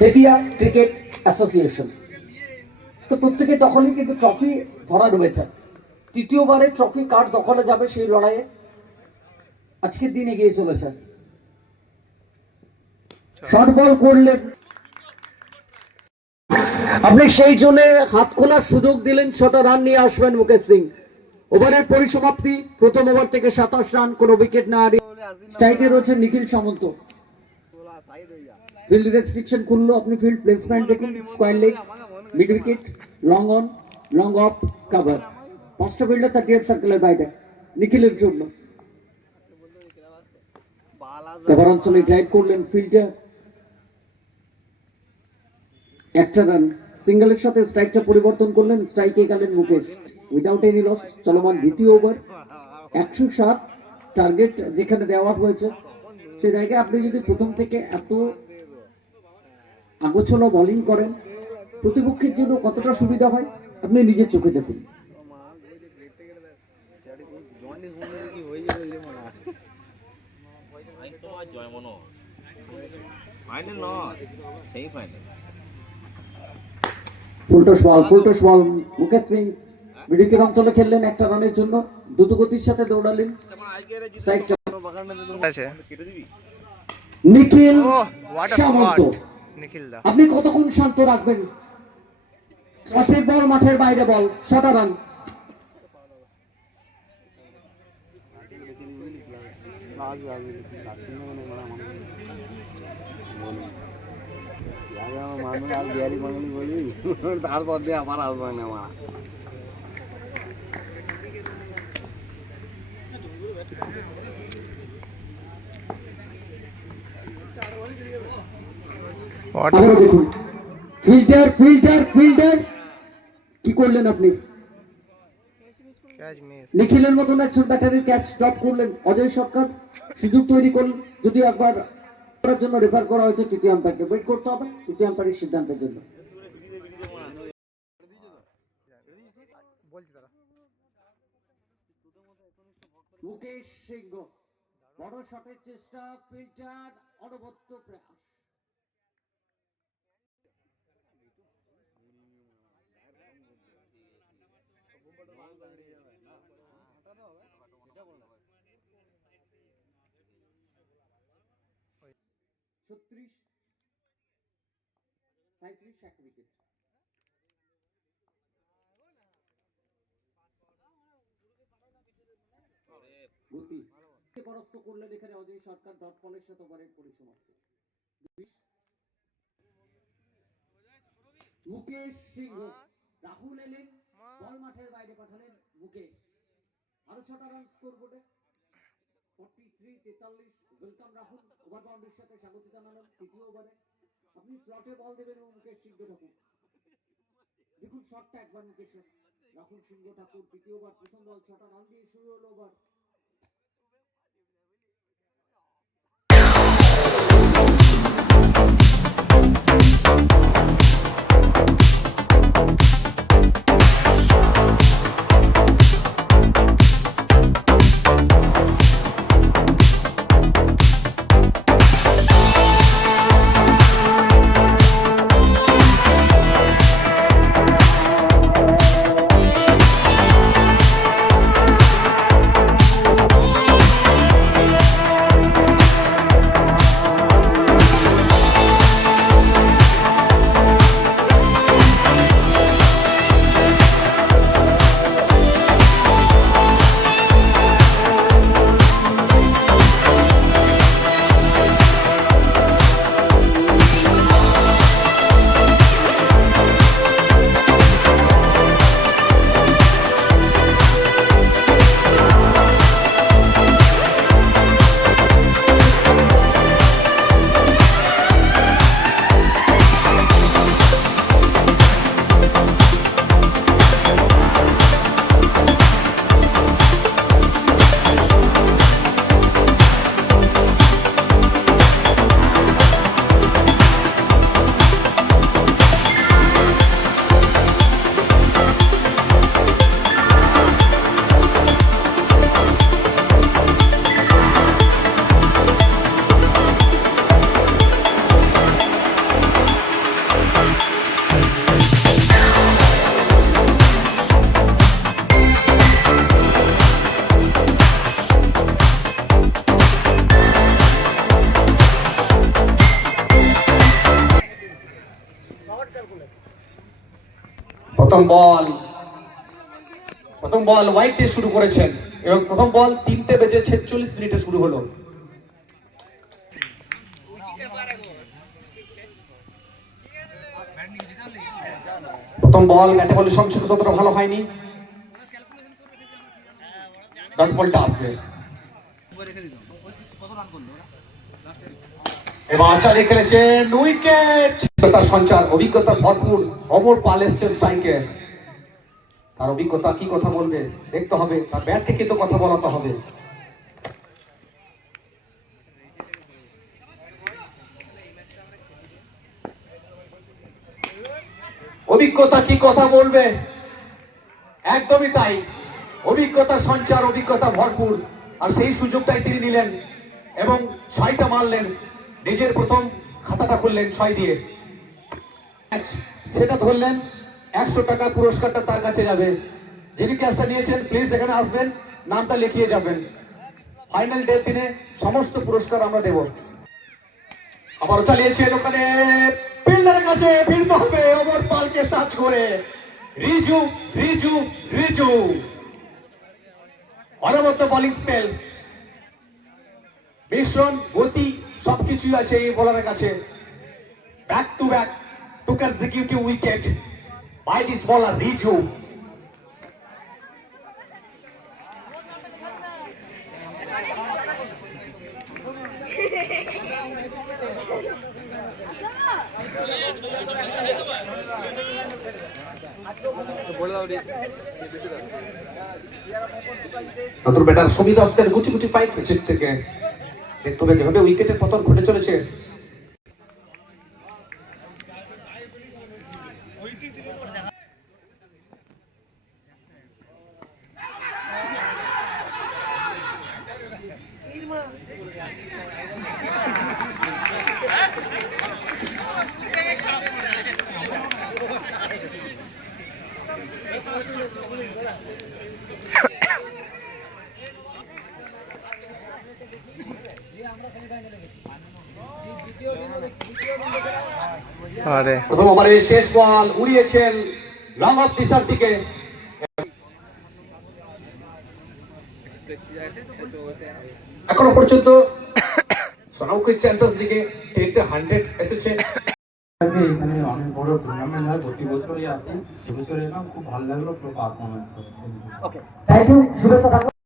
হেটিয়া cricket association. তো প্রত্যেকে তখনই কিন্তু ট্রফি ধরা রয়েছে। তৃতীয়বারে ট্রফি কার দখলে যাবে সেই লড়াইয়ে আজকের দিন এগিয়ে চলেছে। শর্ট বল করলেন আপনি, সেই জন্য হাত খোলার সুযোগ দিলেন, 6টা রান নিয়ে আসবেন মুকেশ সিং। ওভারের পরিসমাপ্তি, প্রথম ওভার থেকে 27 রান, কোনো উইকেট না হারিয়ে। স্ট্রাইকে রয়েছে নিখিল সামন্ত। ফিল্ড রেস্ট্রিকশন খুললো, আপনি ফিল্ড প্লেসমেন্ট দেখুন। Square leg, mid wicket, long on, long of, cover. 5টা ফিল্ডার 38 সার্কেলের বাইরে নিখিলের জন্য। কভার অঞ্চলে ড্রাইভ করলেন ফিল্ডার, একটা রান। সিঙ্গেলের সাথে স্ট্রাইকটা পরিবর্তন করলেন, স্ট্রাইকে গেলেন মুকেশ। উইদাউট এনি লস চলমান দ্বিতীয় ওভার। 107 টার্গেট যেখানে দেওয়া হয়েছে, সে জায়গায় আপনি যদি প্রথম থেকে এত আগোছালো বোলিং করেন, প্রতিপক্ষের জন্য কতটা সুবিধা হয় আপনি নিজের চোখে দেখুন। ফুলটস বল মুকেশ সিং মিডিকের অঞ্চলে খেললেন, একটা রানের জন্য দ্রুত গতির সাথে দৌড়ালেন। নিখিল সামন্ত, আপনি কতক্ষণ শান্ত রাখবেন? সঠিক বল, মাঠের বাইরে বল, 6টা রান। তারপর দিয়ে আমার আসবে না আমার। দেখুন ফিল্ডার কি করলেন আপনি? নিখিলের মতন একজন ব্যাটারির ক্যাচ ড্রপ করলেন। অজয় সরকার সুযোগ তৈরি করলেন, যদিও একবার করার জন্য রেফার করা হয়েছে তৃতীয় আম্পায়ারকে। ওয়েট করতে হবে তৃতীয় আম্পায়ারের সিদ্ধান্তের জন্য। মুকেশ সিংহ বড় শটের চেষ্টা, ফিল্টার অনবদ্য প্রয়াস। ছত্রিশ 37 এক উইকেট। গতি পরাস্ত করলেন এখানে অজয় সরকার। ডট বলের সাথে ওভারের পরিসমাপ্তি। মুকেশ সিংহ, রাহুল এলেন, বল মাঠের বাইরে পাঠালেন মুকেশ। আরো 6টা রান স্কোর বোর্ডে। 43-43। ওয়েলকাম রাহুল, ওভার বাউন্ডারির সাথে স্বাগত জানালেন তৃতীয় ওভারে। আপনি স্লটে বল দেবেন এবং মুকেশ সিংহ ঠাকুর দেখুন শটটা একবার মুকেশের। রাহুল সিংহ ঠাকুর তৃতীয় ওভার, প্রথম বল, 6টা রান দিয়ে শুরু হলো ওভার। প্রথম বল হোয়াইট দিয়ে শুরু করেছেন এবং প্রথম বল 3:46 শুরু হলো। প্রথম বল ব্যাটে বলে সংসদ ততটা ভালো হয়নি, ডট বলটা আসবে। এবার চালিয়ে খেলেছেন উইকেট। তার সঞ্চার, অভিজ্ঞতা ভরপুর অমর পাল এসছেন স্ট্রাইকে। তার অভিজ্ঞতা কি কথা বলবে দেখতে হবে, তার ব্যাট থেকে তো কথা বলাতে হবে। অভিজ্ঞতা কি কথা বলবে, একদমই তাই। অভিজ্ঞতা সঞ্চার, অভিজ্ঞতা ভরপুর, আর সেই সুযোগটাই তিনি নিলেন এবং 6টা মারলেন। নিজের প্রথম খাতাটা খুললেন 6 দিয়ে, সেটা ধরলেন। 100 টাকা পুরস্কারটা তার কাছে যাবে। যিনি ক্যাচটা নিয়েছেন প্লিজ এখানে আসবেন, নামটা লিখিয়ে যাবেন। ফাইনাল ডে দিনে সমস্ত পুরস্কার আমরা দেব। আবার চালিয়েছেন ওখানে, ফিল্ডারের কাছে ফিরতে হবে অমর পালকে সার্চ করে। রিজু রিজু রিজু অনবদ্য বোলিং স্পেল, মিশ্রণ গতি সবকিছুই আছে এই বোলারের কাছে। Back to back two consecutive wicket by this bowler Riju. নতুন ব্যাটার সুমিত আসছেন গুটি গুটি পাইপ পিছের থেকে। দেখতে হবে যেভাবে উইকেটের পতন ঘটে চলেছে। প্রথম ওভারের শেষ বল উড়িয়েছেন লং অফ দিশার দিকে। এখনো পর্যন্ত সনাউকে চ্যাম্পিয়ন্স লিগে 100 এসেছে। এখানে অনেক বড় টুর্নামেন্ট হয়, প্রতি বছরই আসি, এবছর এলাম, খুব ভালো লাগলো, পুরো পারফরমেন্স করে। থ্যাংক ইউ, শুভেচ্ছা থাকবে।